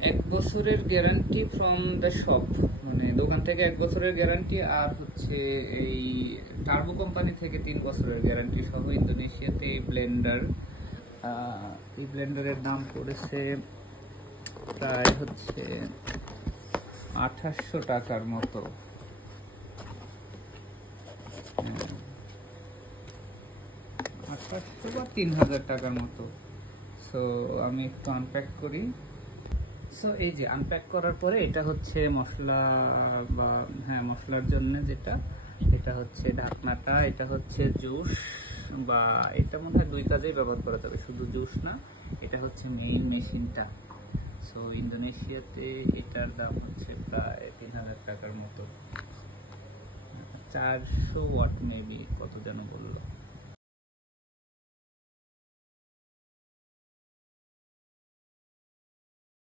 1 বছরের guarantee from the shop, মানে দোকান থেকে 1 বছরের গ্যারান্টি, আর হচ্ছে এই টার্বো কোম্পানি থেকে 3 বছরের গ্যারান্টি সহ ইন্দোনেশিয়াতে এই ব্লেন্ডারের দাম পড়েছে প্রায় হচ্ছে 2800 টাকার মতো। 2800 বা 3000 টাকার মতো। সো আমি একটু আনপ্যাক করি। সো এই যে আনপ্যাক করার পরে এটা হচ্ছে মশলা, বা হ্যাঁ মশলার জন্য যেটা, এটা হচ্ছে ঢাকনাটা, এটা হচ্ছে জুস, বা এটা মনে হয় 2 কাজেই ব্যবহার করা যাবে, শুধু জুস না। এটা হচ্ছে মেইন মেশিনটা। সো ইন্দোনেশিয়াতে এটার দাম হচ্ছে প্রায় 3000 টাকার মতো, 400 ওয়াট মেবি, কত যেন বললো।